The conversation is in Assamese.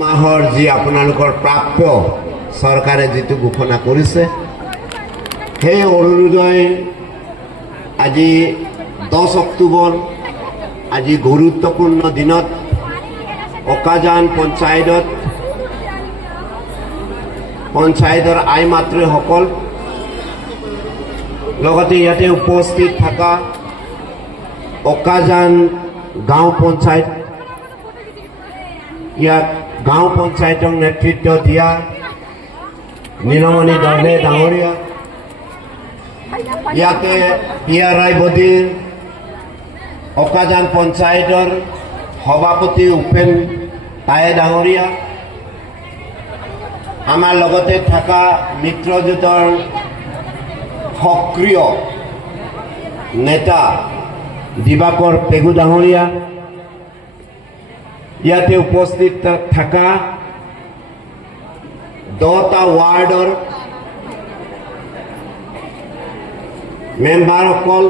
মাহৰ যি আপোনালোকৰ প্ৰাপ্য চৰকাৰে যিটো ঘোষণা কৰিছে সেই অৰুণোদয় আজি 10 অক্টোবৰ আজি গুৰুত্বপূৰ্ণ দিনত অকাজান পঞ্চায়তৰ আই মাতৃসকল লগতে ইয়াতে উপস্থিত থকা অকাজান গাঁও পঞ্চায়ত ইয়াত গাঁও পঞ্চায়তৰ নেতৃত্ব দিয়া নীলমণি দলে ডাঙৰীয়া ইয়াতে পিয়াৰাই বদিৰ অকাজান পঞ্চায়তৰ সভাপতি উপেন তায়ে ডাঙৰীয়া আমাৰ লগতে থকা মিত্ৰজোঁটৰ সক্ৰিয় নেতা দিবাকৰ পেগু ডাঙৰীয়া ইয়াতে উপস্থিত থকা 10টা ৱাৰ্ডৰ মেম্বাৰসকল